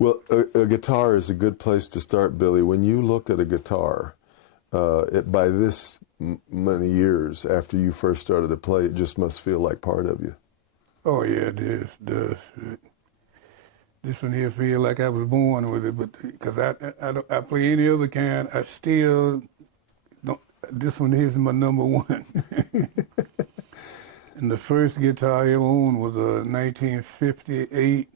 Well, a guitar is a good place to start, Billy. When you look at a guitar, by this many years after you first started to play, it just must feel like part of you. Oh yeah, it does. This one here feel like I was born with it, but because I play any other kind, I still don't. This one here is my number one. And the first guitar I ever owned was a 1958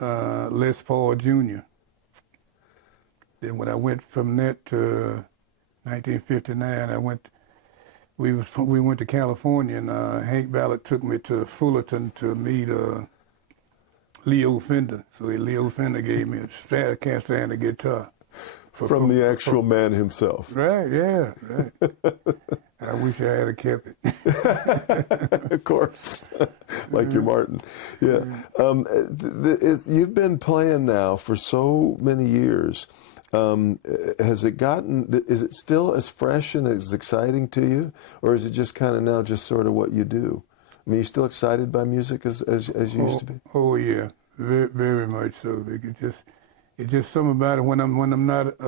Les Paul Jr. Then when I went from that to 1959, we went to California, and Hank Ballard took me to Fullerton to meet Leo Fender. So Leo Fender gave me a Stratocaster guitar. From the actual man himself. Right, yeah, right. I wish I had kept it. Of course, like your Martin. Yeah. You've been playing now for so many years. Is it still as fresh and as exciting to you? Or is it just kind of now just sort of what you do? I mean, you still excited by music as you used to be? Oh yeah, very, very much so. It's just something about it. When I'm not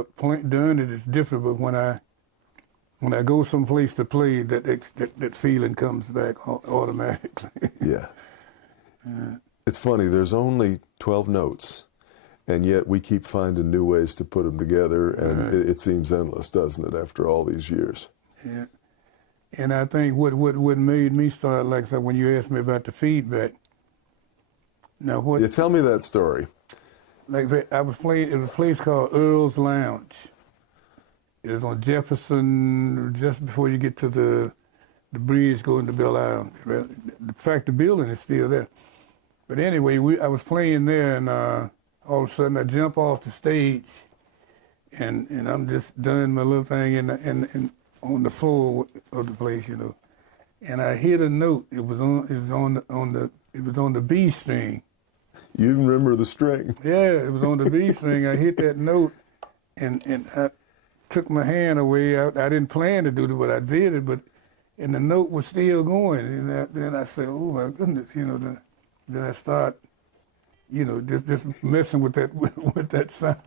doing it, it's different. But when I go someplace to play, that feeling comes back automatically. Yeah. It's funny. There's only 12 notes, and yet we keep finding new ways to put them together, and right. It seems endless, doesn't it? After all these years. Yeah. And I think what made me start, like I said, when you asked me about the feedback. Now what? Yeah, tell me that story. Like I was playing at a place called Earl's Lounge. It was on Jefferson, just before you get to the bridge going to Belle Isle. In fact, the building is still there. But anyway, I was playing there, and all of a sudden I jump off the stage, and I'm just doing my little thing in on the floor of the place, you know. And I hit a note. It was on the B string. You even remember the string? Yeah, it was on the B string. I hit that note, and I took my hand away. I didn't plan to do it, but I did it. And the note was still going. And then I said, "Oh my goodness," you know. Then I start, you know, just messing with that sound.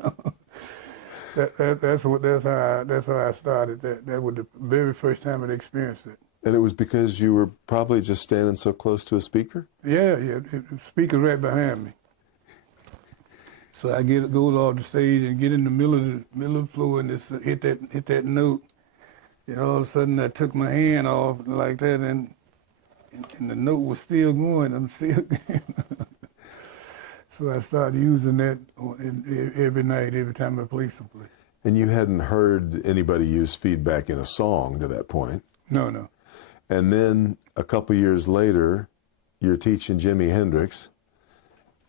That's how I started. That was the very first time I experienced it. And it was because you were probably just standing so close to a speaker? Yeah. The speaker's right behind me. So I goes off the stage and get in the middle of the floor and just hit that note. And all of a sudden I took my hand off like that, and the note was still going. I'm still. So I started using that every night, every time I play someplace. And you hadn't heard anybody use feedback in a song to that point? No. And then a couple years later, you're teaching Jimi Hendrix.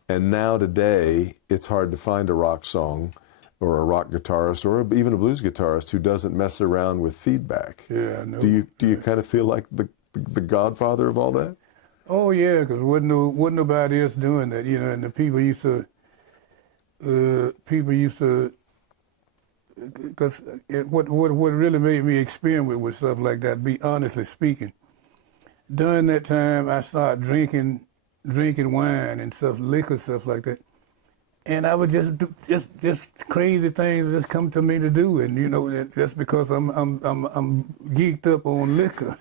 And now today, it's hard to find a rock song or a rock guitarist or even a blues guitarist who doesn't mess around with feedback. Yeah, I know. Do you kind of feel like the godfather of all that? Oh yeah, because wasn't nobody else doing that, you know. And the people used to, because what really made me experiment with stuff like that, be honestly speaking, during that time I started drinking wine and stuff, liquor, stuff like that. And I would just crazy things just come to me to do, and you know, that's because I'm geeked up on liquor.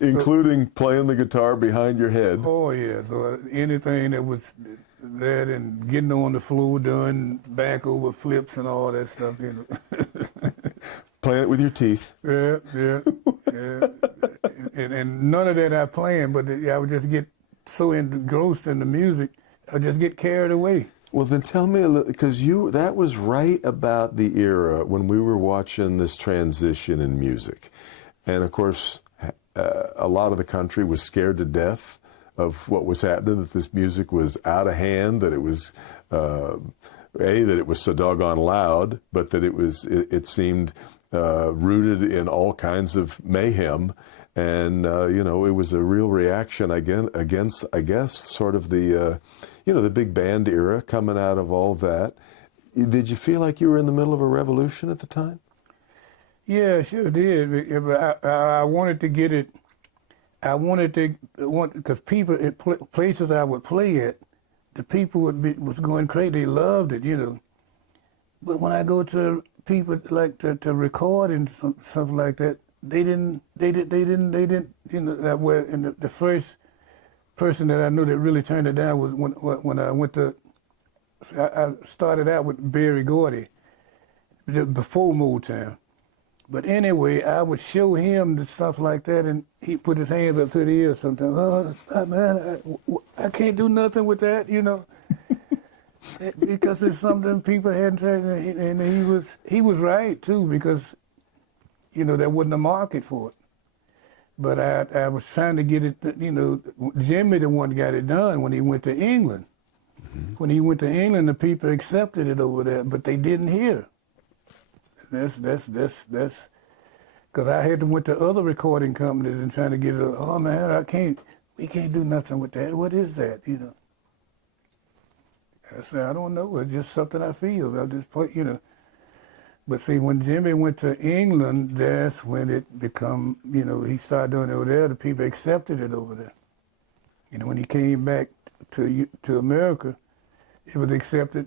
Including playing the guitar behind your head. Oh yeah, so anything that was that, and getting on the floor doing back over flips and all that stuff, you know. Playing it with your teeth. Yeah. And none of that I planned, but I would just get so engrossed in the music, I just get carried away. Well, then tell me a little, because that was right about the era when we were watching this transition in music. And of course, a lot of the country was scared to death of what was happening, that this music was out of hand, that it was, that it was so doggone loud, but that it seemed rooted in all kinds of mayhem. And, you know, it was a real reaction against, I guess, sort of the, you know, the big band era coming out of all that. Did you feel like you were in the middle of a revolution at the time? Yeah, sure did. I wanted to get it. Because people at places I would play at the people was going crazy. They loved it, you know. But when I go to people like to record and stuff like that, they didn't, you know, that way. And the first person that I knew that really turned it down was when I went to, I started out with Berry Gordy, before Motown. But anyway, I would show him the stuff like that, and he put his hands up to the ears sometimes. Oh, stop, man, I can't do nothing with that, you know. Because it's something people hadn't said, and he was right too, because you know there wasn't a market for it. But I was trying to get it, you know. Jimmy the one got it done when he went to England. Mm-hmm. When he went to England, the people accepted it over there, but they didn't hear. That's because I had to went to other recording companies and trying to get it. Oh man, we can't do nothing with that. What is that, you know? I said, I don't know. It's just something I feel. I just play, you know. But see, when Jimmy went to England, that's when it become, you know, he started doing it over there. The people accepted it over there. You know, when he came back to America, it was accepted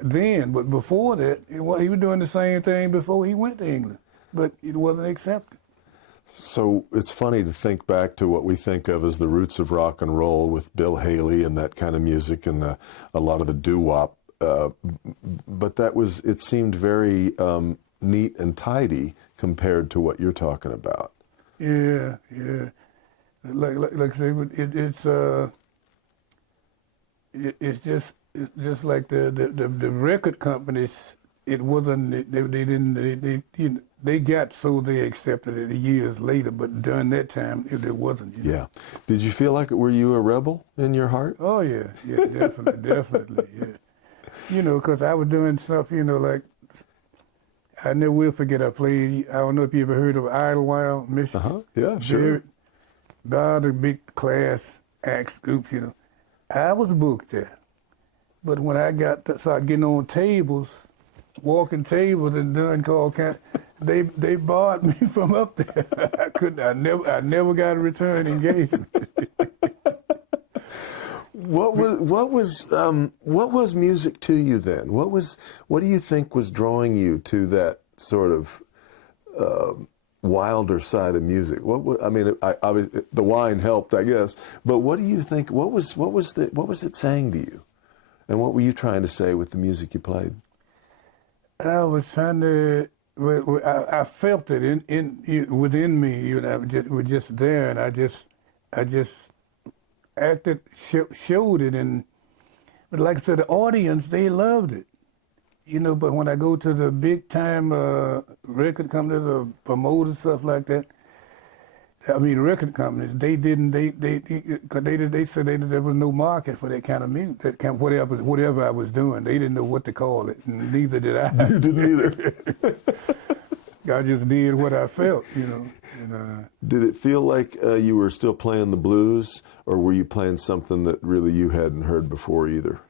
then. But before that, he was doing the same thing before he went to England, but it wasn't accepted. So it's funny to think back to what we think of as the roots of rock and roll with Bill Haley and that kind of music and a lot of the doo-wop. But it seemed very neat and tidy compared to what you're talking about. Yeah. Like I say, it's just like the record companies. It wasn't. They got so they accepted it years later, but during that time it wasn't. You know? Yeah. Did you feel like were you a rebel in your heart? Oh yeah, definitely, yeah. You know, because I was doing stuff, you know, like I never will forget. I played. I don't know if you ever heard of Idlewild, Michigan. Yeah, sure. All the big class acts groups, you know. I was booked there, but when I started getting on tables, walking tables and doing all kind, they barred me from up there. I never got a return engagement. What was music to you then? What do you think was drawing you to that sort of wilder side of music? The wine helped, I guess. But what do you think? What was it saying to you? And what were you trying to say with the music you played? I was trying to. I felt it within me. You know, I was just there, and I just acted, showed it, but like I said, the audience, they loved it, you know. But when I go to the big time record companies or promoters, stuff like that, I mean record companies, they didn't, they said there was no market for that kind of music, that kind of whatever I was doing. They didn't know what to call it, and neither did I. You didn't either. I just did what I felt, you know. Did it feel like you were still playing the blues, or were you playing something that really you hadn't heard before either?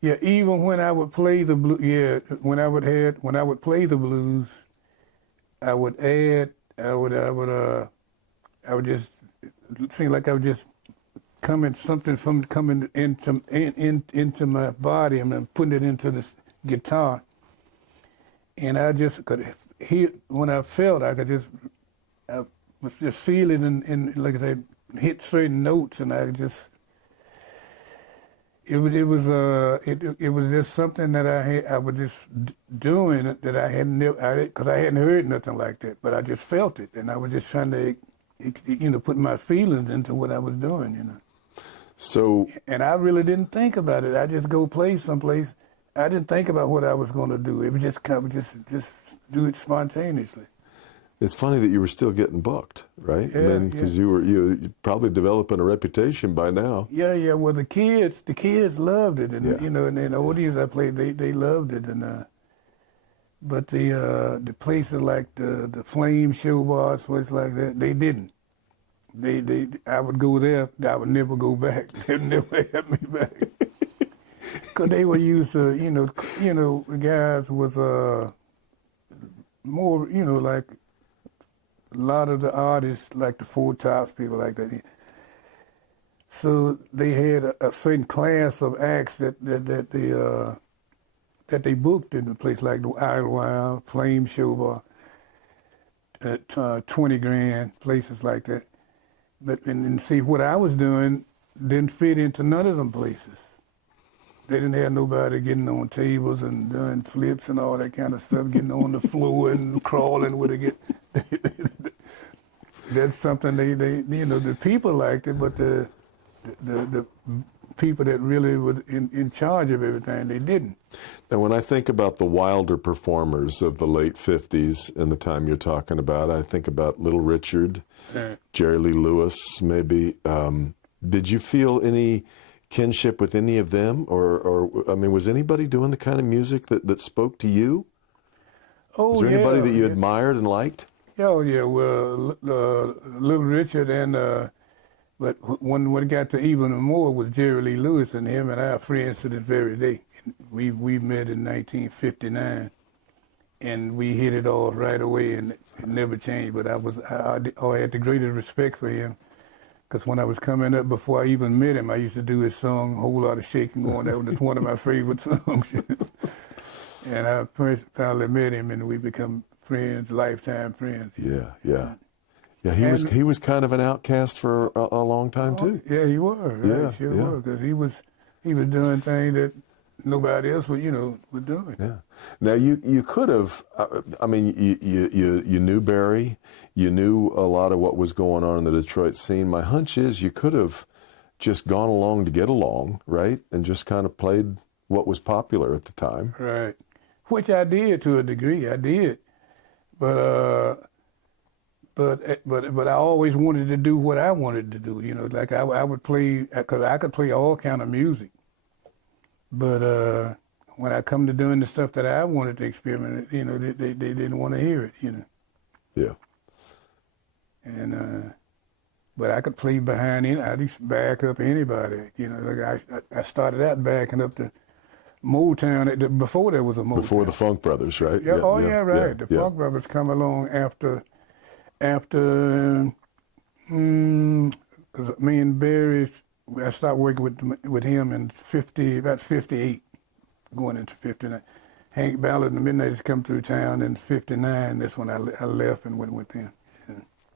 Yeah, even when I would play the blues, when I would play the blues, I would just seem like I was just coming into my body and then putting it into the guitar, and I just could hear when I felt I was just feeling and like I said, hit certain notes, and it was just something that I was just doing that I hadn't because I hadn't heard nothing like that, but I just felt it, and I was just trying to, you know, put my feelings into what I was doing, you know. So. And I really didn't think about it. I just go play someplace. I didn't think about what I was going to do. It was just kind of just do it spontaneously. It's funny that you were still getting booked, right? Yeah, because you probably developing a reputation by now. Yeah. Well, the kids loved it, and you know, and the audience I played, they loved it, and but the places like the Flame Show bars, places like that, they didn't. I would go there, I would never go back. They'd never have me back. Because they were used to, you know, guys was more, you know, like a lot of the artists, like the Four Tops, people like that. So they had a certain class of acts that they booked in a place like the Idlewild, Flame Show, at 20 grand, places like that. But and see, what I was doing didn't fit into none of them places. They didn't have nobody getting on tables and doing flips and all that kind of stuff, getting on the floor and crawling with it. That's something they the people liked it, but the people that really was in charge of everything, they didn't. Now, when I think about the wilder performers of the late 50s and the time you're talking about, I think about Little Richard, Jerry Lee Lewis, maybe. Did you feel any kinship with any of them? Or I mean, was anybody doing the kind of music that spoke to you? Oh, was there anybody that you admired and liked? Oh, yeah. Well, Little Richard and... But when it got to even more was Jerry Lee Lewis, and him and I are friends to this very day. We met in 1959, and we hit it off right away, and it never changed. But I had the greatest respect for him, because when I was coming up, before I even met him, I used to do his song, Whole Lot of Shaking Going. That was one of my favorite songs. And I finally met him, and we become friends, lifetime friends. Yeah. Yeah, he was kind of an outcast for a long time too. Yeah, he was. Right? Yeah, sure was, because he was doing things that nobody else was doing. Yeah. Now you could have. I mean, you knew Barry, you knew a lot of what was going on in the Detroit scene. My hunch is you could have just gone along to get along, right, and just kind of played what was popular at the time. Right, which I did to a degree. I did, but I always wanted to do what I wanted to do. Like I would play, because I could play all kind of music. But when I come to doing the stuff that I wanted to experiment, they didn't want to hear it. Yeah. And but I could play behind any. I used to back up anybody. Like I started out backing up the Motown before there was a Motown. Before the Funk Brothers, right? Yeah. Right. The Funk Brothers come along after, because me and Barry, I started working with him in about 58, going into 59. Hank Ballard and the Midnighters come through town in 59. That's when I left and went with them.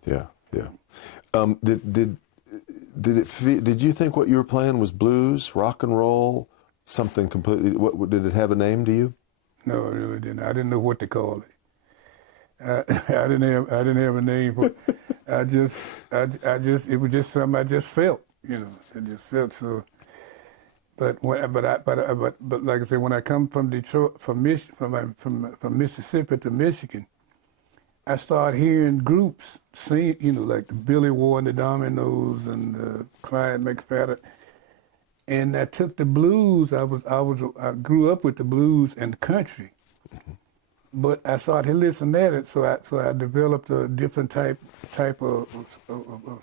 Yeah. Did you think what you were playing was blues, rock and roll, something completely? What did it have a name to you? No, it really didn't. I didn't know what to call it. I didn't have a name, but it was just something I just felt, I just felt so. But like I said, when I come from Detroit, from Mississippi to Michigan, I started hearing groups sing, like the Billy Ward and the Dominoes and Clyde McFadden, and I took the blues. I grew up with the blues and the country. But I started listening at it, so I developed a different type of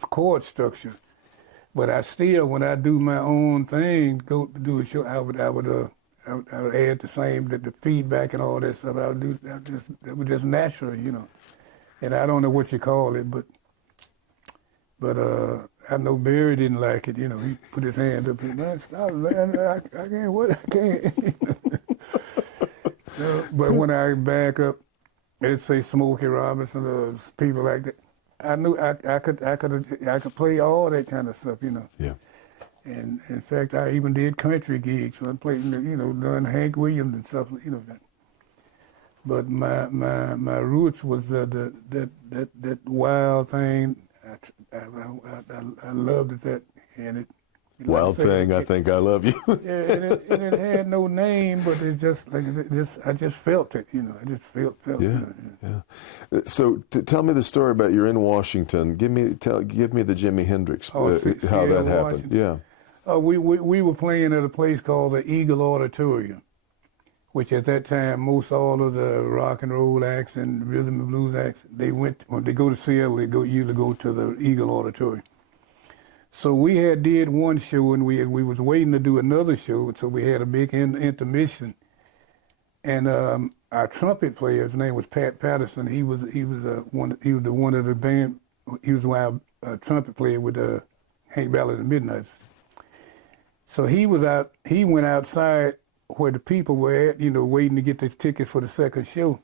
chord structure. But I still, when I do my own thing, go do a show, I would add the feedback and all that stuff. It was just natural, And I don't know what you call it, but I know Barry didn't like it. He put his hand up and I can't. But when I back up, it'd say Smokey Robinson or people like that. I knew I could play all that kind of stuff, Yeah. And in fact, I even did country gigs. So I played, doing Hank Williams and stuff, that. But my roots was that wild thing. I loved it, and it. Wild thing, I think I love you. Yeah, and it had no name, but it's just like I just felt it, I just felt it. Yeah. So tell me the story about you're in Washington. Give me the Jimi Hendrix, how that happened. Washington. Yeah. We were playing at a place called the Eagle Auditorium, which at that time most all of the rock and roll acts and rhythm and blues acts, when they go to Seattle, they usually go to the Eagle Auditorium. So we did one show, and we was waiting to do another show. So we had a big intermission, and our trumpet player, his name was Pat Patterson. He was the one of the band. He was our trumpet player with Hank Ballard and the Midnighters. So he went outside where the people were at, waiting to get their tickets for the second show.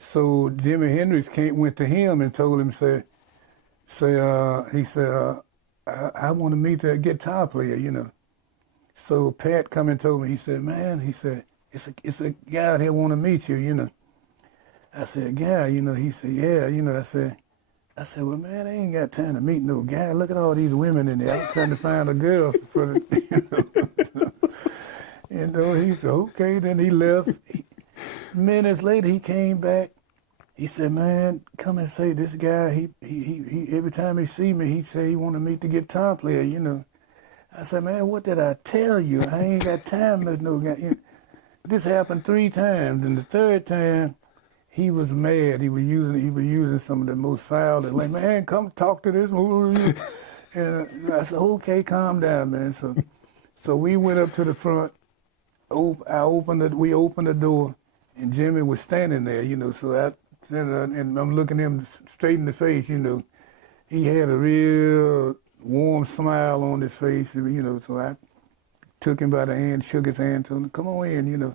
So Jimi Hendrix went to him and told him, he said, I want to meet the guitar player, So Pat come and told me, he said, man, it's a guy that want to meet you, I said, guy, he said, yeah, I said, well, man, I ain't got time to meet no guy. Look at all these women in there. I'm trying to find a girl for the, he said, okay. Then he left. Minutes later, he came back. He said, man, come and say this guy, he every time he see me, he say he want to meet the guitar player, I said, man, what did I tell you? I ain't got time to no guy. This happened 3 times, and the 3rd time, he was mad. He was using some of the most foul. Like, man, come talk to this. And I said, okay, calm down, man. So we went up to the front. We opened the door, and Jimmy was standing there, So and I'm looking him straight in the face, He had a real warm smile on his face, So I took him by the hand, shook his hand, told him, come on in,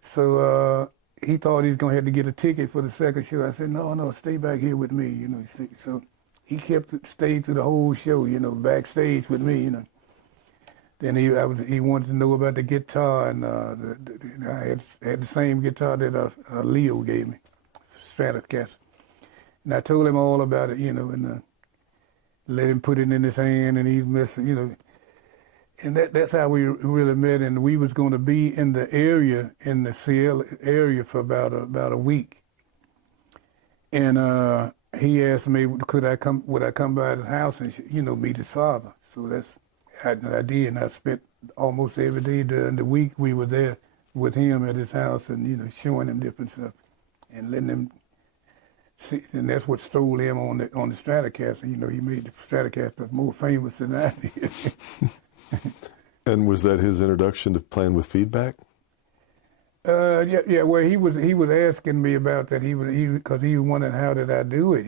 So he thought he was going to have to get a ticket for the second show. I said, no, stay back here with me, So he stayed through the whole show, backstage with me, Then he wanted to know about the guitar, and I had the same guitar that Leo gave me, Stratocaster. And I told him all about it, and let him put it in his hand, and he's messing, And that's how we really met, and we was going to be in the area, in the Seattle area, for about a week. And he asked me, would I come by his house and meet his father? So I did, and I spent almost every day during the week we were there with him at his house, and showing him different stuff, and letting him see. And that's what stole him on the Stratocaster. He made the Stratocaster more famous than I did. And was that his introduction to playing with feedback? Yeah. Well, he was asking me about that. Because he was wondering how did I do it.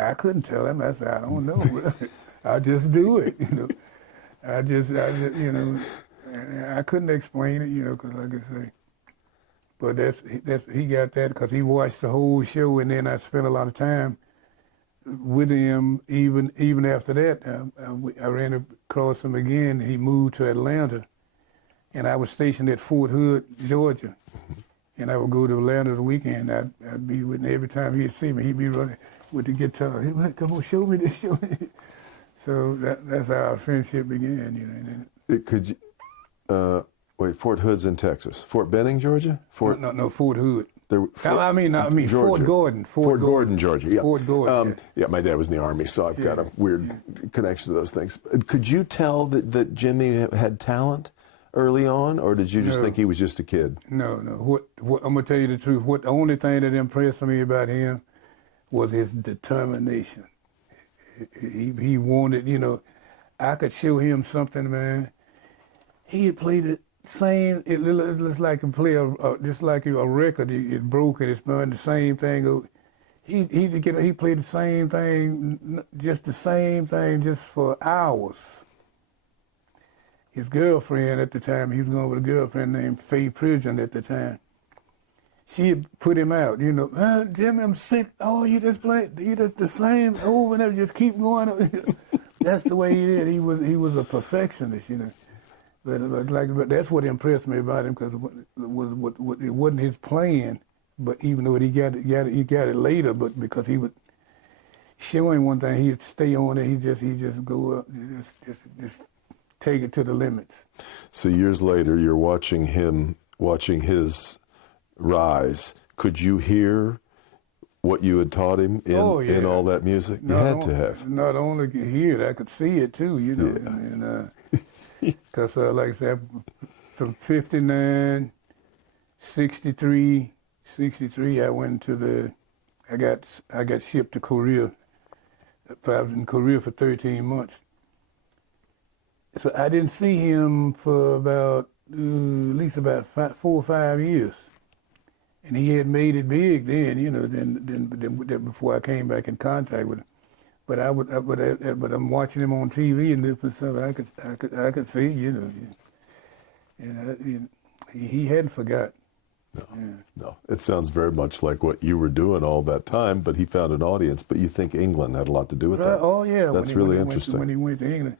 I couldn't tell him. I said, I don't know. I just do it. I just I couldn't explain it. Because like I say, but he got that because he watched the whole show, and then I spent a lot of time with him. Even after that, I ran across him again. He moved to Atlanta, and I was stationed at Fort Hood, Georgia. And I would go to Atlanta the weekend. I'd be with him every time he'd see me. He'd be running with the guitar. He'd be like, come on, show me this, show me. So that's how our friendship began. Could you wait? Fort Hood's in Texas. Fort Benning, Georgia. No, Fort Hood. I mean, Georgia. Fort Gordon. Fort Gordon, Georgia. Yeah. Fort Gordon. Yeah, my dad was in the Army, so I've got a weird connection to those things. Could you tell that Jimmy had talent early on, or did you just think he was just a kid? No. What I'm gonna tell you the truth. The only thing that impressed me about him was his determination. He wanted, I could show him something, man. He had played the same. It looks like he play just like a record. It broke and it's done the same thing. He played the same thing, just the same thing, just for hours. His girlfriend at the time, he was going with a girlfriend named Faye Prison at the time. She had put him out, Jimmy, I'm sick. Oh, you just the same over and over, just keep going. That's the way he did. He was a perfectionist, But that's what impressed me about him, because it wasn't his plan. But even though he got it later, but because he would show him one thing, he'd stay on it. He just go up, just take it to the limits. So years later, you're watching his rise. Could you hear what you had taught him in all that music? You had to have. Not only hear it, I could see it too, and because like I said, from 59, 63, I went to I got shipped to Korea. I was in Korea for 13 months. So I didn't see him for about at least about 4 or 5 years. And he had made it big then, than before I came back in contact with him. but but I'm watching him on TV and different stuff. I could see, you know, and he hadn't forgot. No, Yeah. no. It sounds very much like what you were doing all that time, but he found an audience. But you think England had a lot to do with that? Oh yeah, That's really interesting. When he went to England,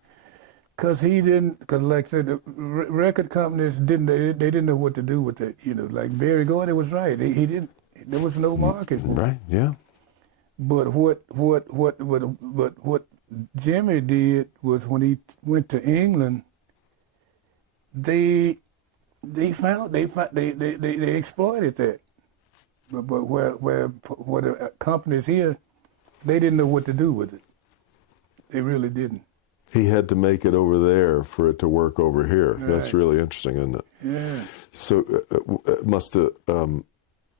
because like I said, the record companies they didn't know what to do with it. You know, like Barry Gordy was right. He didn't. There was no market for it. Right. Yeah. But what Jimmy did was when he went to England, they exploited that. But where the companies here, they didn't know what to do with it. They really didn't. He had to make it over there for it to work over here. Right. That's really interesting, isn't it? Yeah. So it must have,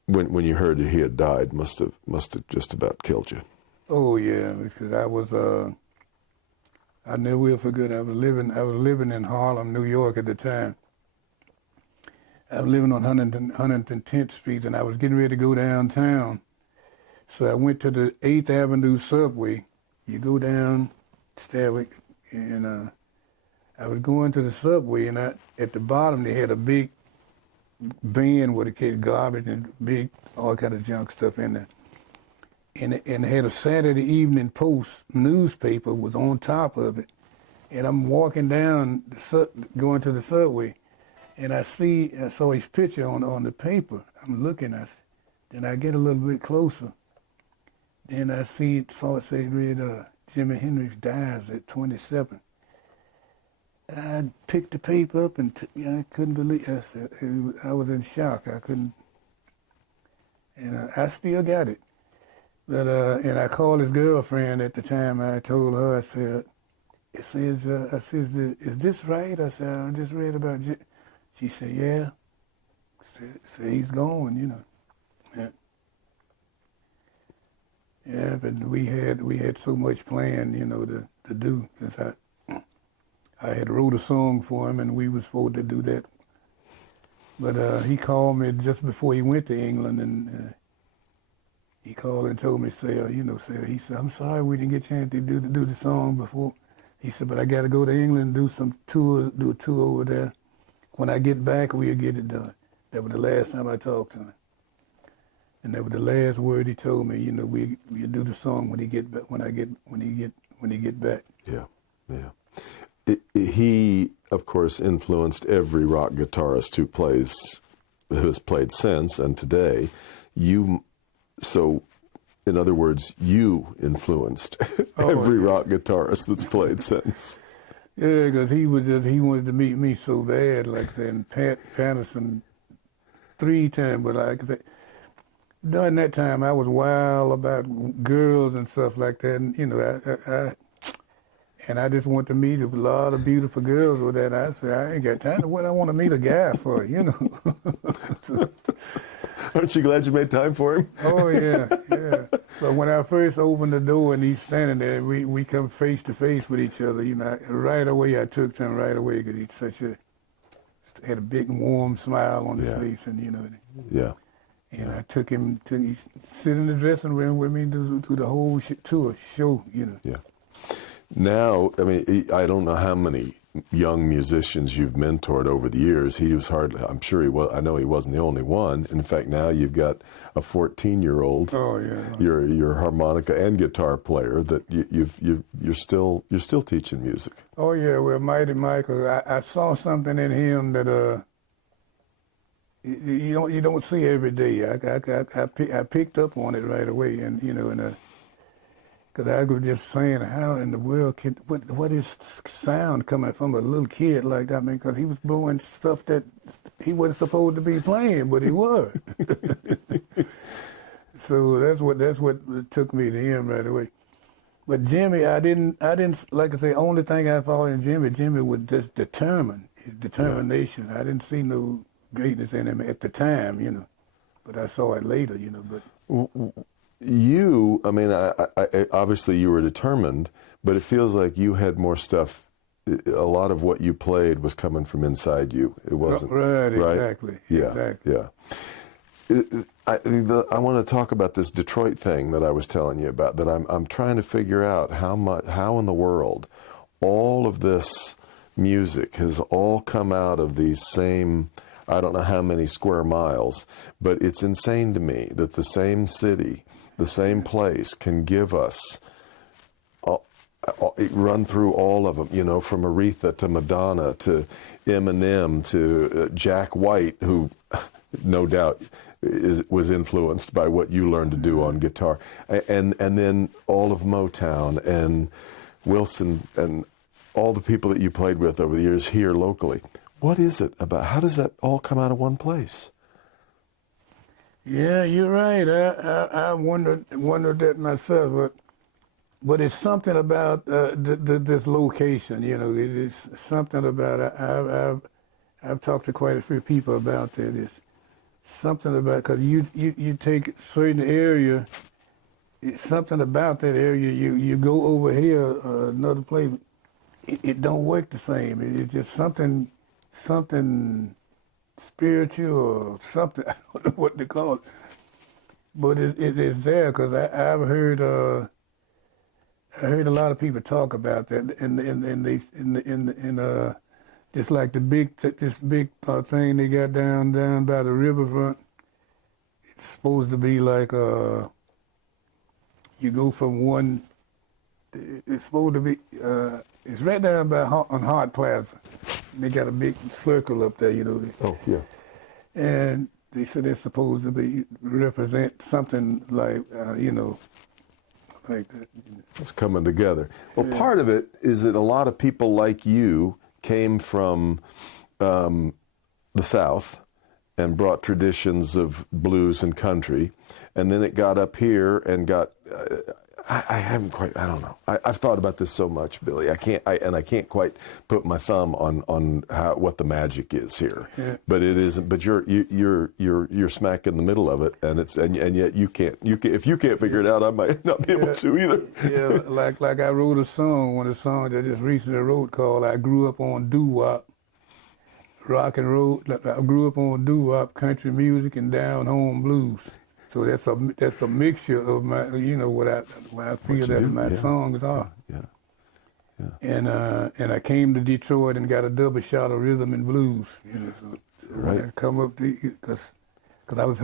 when you heard he had died, must have just about killed you. Oh yeah, because I never will forget. I was living in Harlem, New York at the time. I was living on 110th Street, and I was getting ready to go downtown. So I went to the 8th Avenue subway. You go down Stairway, and I was going to the subway, and at the bottom they had a big bin with a garbage and big all kind of junk stuff in there. And it had a Saturday Evening Post newspaper was on top of it. And I'm walking down, going to the subway, and I saw his picture on the paper. I'm looking, then I get a little bit closer. Then I saw it say, Jimi Hendrix dies at 27. I picked the paper up and I couldn't believe it. I was in shock. I couldn't, and I still got it. But and I called his girlfriend at the time. I told her, I said, is this right? I said, I just read about Jim. She said, yeah. Said he's gone, you know. Yeah. Yeah, but we had so much planned, you know, to do. Since I had wrote a song for him, and we were supposed to do that. But he called me just before he went to England, and he called and told me, he said, I'm sorry we didn't get a chance to do the song before. He said, but I got to go to England and do a tour over there. When I get back, we'll get it done. That was the last time I talked to him. And that was the last word he told me. You know, we'll do the song when he get back. When he get back. Yeah, yeah. He, of course, influenced every rock guitarist who has played since and today. So, in other words, you influenced every rock guitarist that's played since. Yeah, because he wanted to meet me so bad, like I said, Pat Patterson 3 times, but like I said, during that time I was wild about girls and stuff like that, and you know, I just want to meet a lot of beautiful girls with that. I said, I ain't got time to what I want to meet a guy for, you know. So, aren't you glad you made time for him? Oh yeah, yeah. But when I first opened the door and he's standing there, we come face to face with each other. You know, right away I took to him right away because he had a big warm smile on his face, and you know. Yeah. And I took him he sit in the dressing room with me to the whole show, you know. Yeah. Now, I mean, I don't know how many young musicians you've mentored over the years. He was I'm sure he was, I know he wasn't the only one. In fact, now you've got a 14-year-old. Oh, yeah. Your harmonica and guitar player that you're still teaching music. Oh, yeah. Well, Mighty Michael, I saw something in him that you don't see every day. I picked up on it right away, and you know, because I was just saying, how in the world what is sound coming from a little kid like that? I mean, because he was blowing stuff that he wasn't supposed to be playing, but he was. So that's what took me to him right away. But Jimmy, I didn't like I say. Only thing I saw in Jimmy was just his determination. Yeah. I didn't see no greatness in him at the time, you know, but I saw it later, you know. But you, I mean, I obviously you were determined, but it feels like you had more stuff. A lot of what you played was coming from inside you. It wasn't right? Exactly. Yeah, exactly. Yeah. I want to talk about this Detroit thing that I was telling you about, that I'm trying to figure out how in the world all of this music has all come out of these same, I don't know how many square miles, but it's insane to me that the same city, the same place can give us, run through all of them, you know, from Aretha to Madonna to Eminem to Jack White, who no doubt was influenced by what you learned to do on guitar, and then all of Motown and Wilson and all the people that you played with over the years here locally. What is it about? How does that all come out of one place? Yeah, you're right. I wondered that myself, but it's something about this location. You know, it is something about it. I've talked to quite a few people about that. It's something about, because you take a certain area, it's something about that area. You go over here, another place, it don't work the same. It's just something spiritual or something. I don't know what to call it, but it's there, because I've heard I heard a lot of people talk about that, and just like this big thing they got down by the riverfront. It's supposed to be like you go from one. It's supposed to be. It's right down by on Hart Plaza. They got a big circle up there, you know. Oh yeah. And they said it's supposed to represent something like you know, like that. It's coming together. Well, part of it is that a lot of people like you came from the South and brought traditions of blues and country, and then it got up here and got. I haven't quite. I don't know. I've thought about this so much, Billy. I can't quite put my thumb on what the magic is here. Yeah. But it isn't. But you're smack in the middle of it, and yet you can't. If you can't figure it out, I might not be able to either. Yeah, like I wrote a song, one of the songs I just recently wrote called "I Grew Up on Doo-Wop." Rock and roll. I grew up on doo-wop, country music, and down home blues. So that's a mixture of my, you know, what I feel that my songs are. Yeah. And I came to Detroit and got a double shot of rhythm and blues. You know, so Right. I come up because I was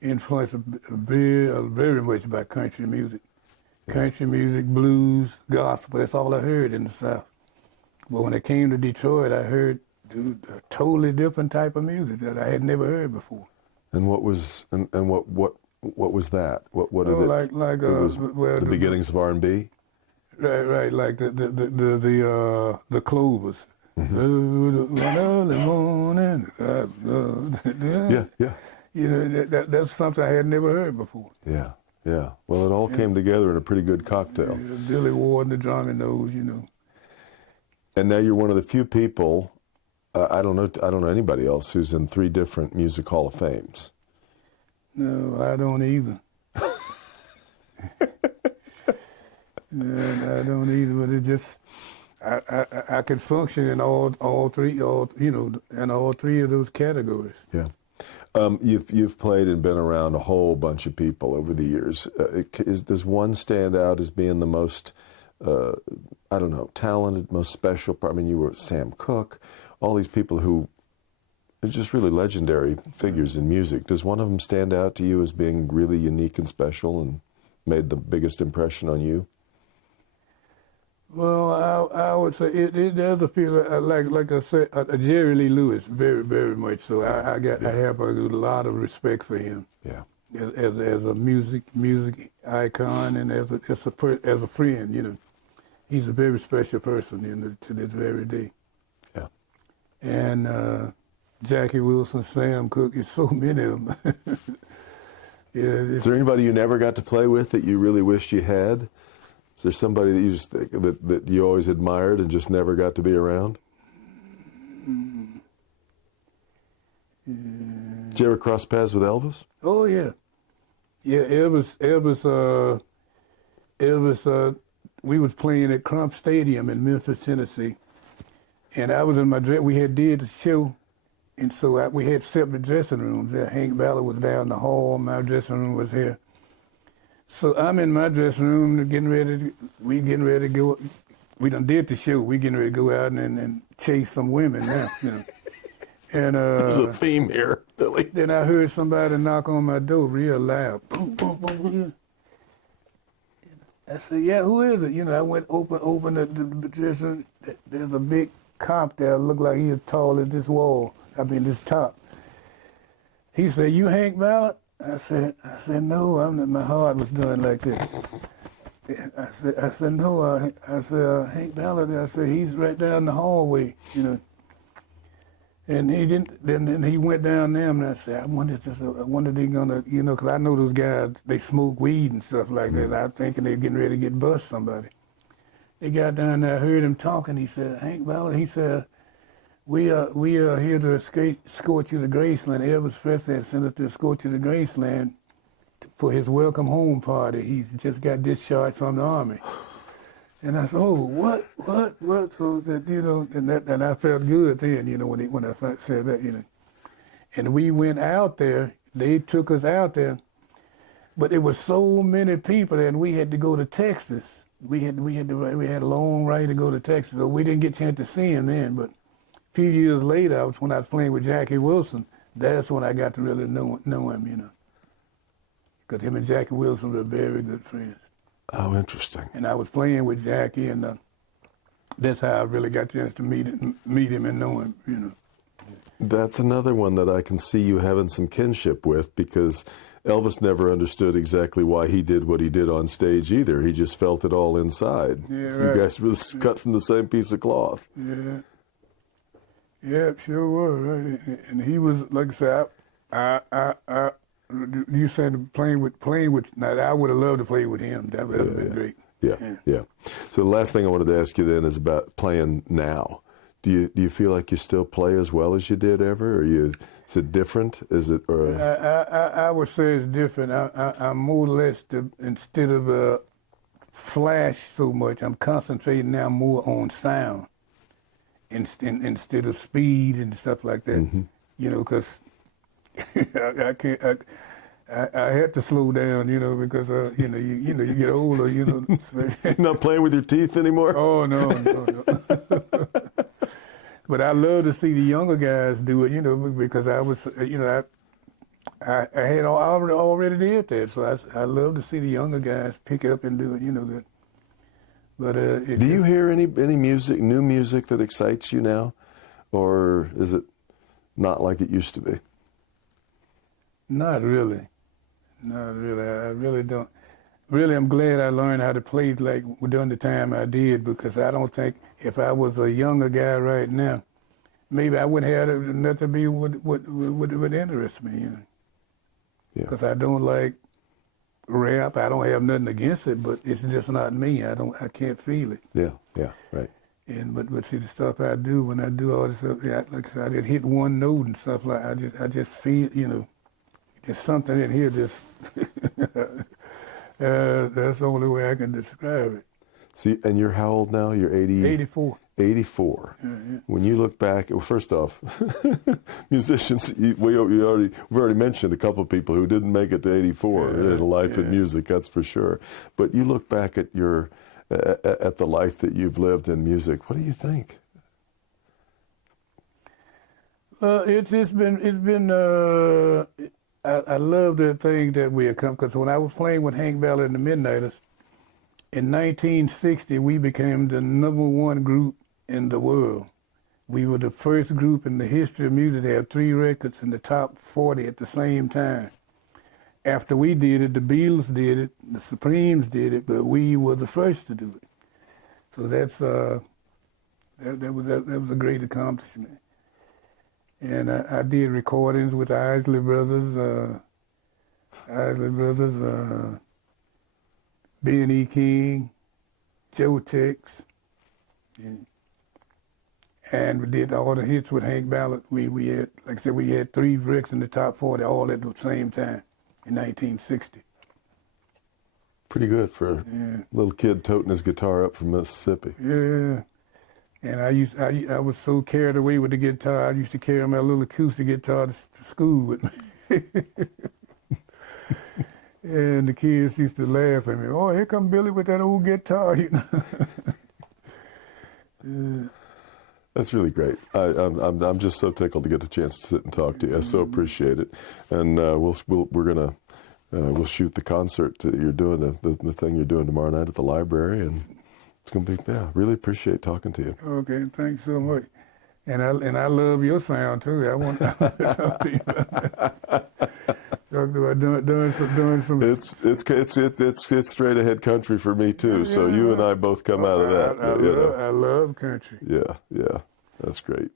influenced very much by country music, blues, gospel. That's all I heard in the South. But when I came to Detroit, I heard a totally different type of music that I had never heard before. And what was what was that? What did it? Like it was the beginnings of R&B. Right, like the Clovers. Mm-hmm. Early morning. Yeah. You know, that's something I had never heard before. Yeah. Well, it all came together in a pretty good cocktail. Yeah, Billy Ward and the drumming those, you know. And now you're one of the few people. I don't know anybody else who's in 3 different Music Hall of Fames. No, I don't either. No, I don't either. But it just, I can function in all three of those categories. Yeah. You've played and been around a whole bunch of people over the years. Does one stand out as being the most, talented, most special? I mean, you were Sam Cooke, all these people who are just really legendary figures in music. Does one of them stand out to you as being really unique and special and made the biggest impression on you? Well, I would say it does feel like I said, Jerry Lee Lewis, very, very much so. I have a lot of respect for him. Yeah. As a music icon and as a friend, you know, he's a very special person, you know, to this very day. Yeah. And Jackie Wilson, Sam Cooke, there's so many of them. Is there anybody you never got to play with that you really wished you had? Is there somebody that you just that you always admired and just never got to be around? Did you ever cross paths with Elvis? Oh yeah, Elvis. We was playing at Crump Stadium in Memphis, Tennessee, and I was in my dress. We had did the show And so we had separate dressing rooms. Hank Ballard was down the hall. My dressing room was here. So I'm in my dressing room, we getting ready to go. We done did the show. We getting ready to go out and chase some women now, you know. And There's a theme here, Billy. then I heard somebody knock on my door real loud. Boom, boom, boom. I said, yeah, who is it? You know, I went open the dressing room. There's a big cop there, looked like he was tall as this wall. I mean, this top. He said, you Hank Ballard? I said, no, I'm not. My heart was doing like this. I said, no. I said, Hank Ballard. I said, he's right down the hallway, you know. And he didn't. Then he went down there, and I said, I wonder if they're gonna, you know, 'cause I know those guys. They smoke weed and stuff like that. I'm thinking they're getting ready to get bust somebody. They got down there. I heard him talking. He said, Hank Ballard. He said, we are here to escort you to Graceland. Elvis Presley sent us to escort you to Graceland for his welcome home party. He's just got discharged from the Army. And I said, oh, what? So that, you know, and I felt good then, you know, when I said that, you know. And we went out there. They took us out there, but it was so many people, and we had to go to Texas. We had a long ride to go to Texas, so we didn't get a chance to see him then. But a few years later, when I was playing with Jackie Wilson, that's when I got to really know him, you know. Because him and Jackie Wilson were very good friends. Oh, interesting. And I was playing with Jackie, and that's how I really got a chance to meet him and know him, you know. That's another one that I can see you having some kinship with, because Elvis never understood exactly why he did what he did on stage either. He just felt it all inside. Yeah, right. You guys were cut from the same piece of cloth. Yeah. Yeah, sure was, right. And he was, like I said, you said playing with. Now I would have loved to play with him. That would have been great. Yeah. So the last thing I wanted to ask you then is about playing now. Do you feel like you still play as well as you did ever? Is it different? Is it? Or I would say it's different. I'm more or less instead of flash so much, I'm concentrating now more on sound instead of speed and stuff like that. Mm-hmm. You know, because I can't. I had to slow down, you know, because you get older, you know. Not playing with your teeth anymore? Oh no. But I love to see the younger guys do it, you know, because I was, you know, I had already did that, so I love to see the younger guys pick it up and do it, you know. That. But do you hear any music, new music that excites you now, or is it not like it used to be? Not really. I really don't. Really, I'm glad I learned how to play like during the time I did, because I don't think if I was a younger guy right now, maybe I wouldn't have nothing to be would interest me, you know. Because I don't like rap. I don't have nothing against it, but it's just not me. I can't feel it. Yeah, right. And but see the stuff I do when I do all this stuff, like I said, I just hit one note and stuff like I just feel, you know, there's something in here just. That's the only way I can describe it. See, and you're how old now? You're 84. 84. Yeah. When you look back, well, first off, musicians, we've already mentioned a couple of people who didn't make it to 84 in a life in music, that's for sure. But you look back at at the life that you've lived in music. What do you think? It's been. I love the thing that we have come, because when I was playing with Hank Ballard and the Midnighters, in 1960, we became the #1 group in the world. We were the first group in the history of music to have 3 records in the top 40 at the same time. After we did it, the Beatles did it, the Supremes did it, but we were the first to do it. So that's that was a great accomplishment. And I did recordings with the Isley Brothers, B&E King, Joe Tex, and we did all the hits with Hank Ballard. We had, like I said, we had 3 records in the top 40 all at the same time in 1960. Pretty good for a little kid toting his guitar up from Mississippi. Yeah. And I was so carried away with the guitar. I used to carry my little acoustic guitar to school with me. And the kids used to laugh at me. Oh, here come Billy with that old guitar. You know? That's really great. I'm just so tickled to get the chance to sit and talk to you. I so appreciate it. And we'll shoot the concert that you're doing, the thing you're doing tomorrow night at the library, and it's gonna be, yeah. Really appreciate talking to you. Okay, thanks so much. And I love your sound too. I want to talk to you talk about doing some. It's straight ahead country for me too. So you and I both come out of that. I love country. Yeah, that's great.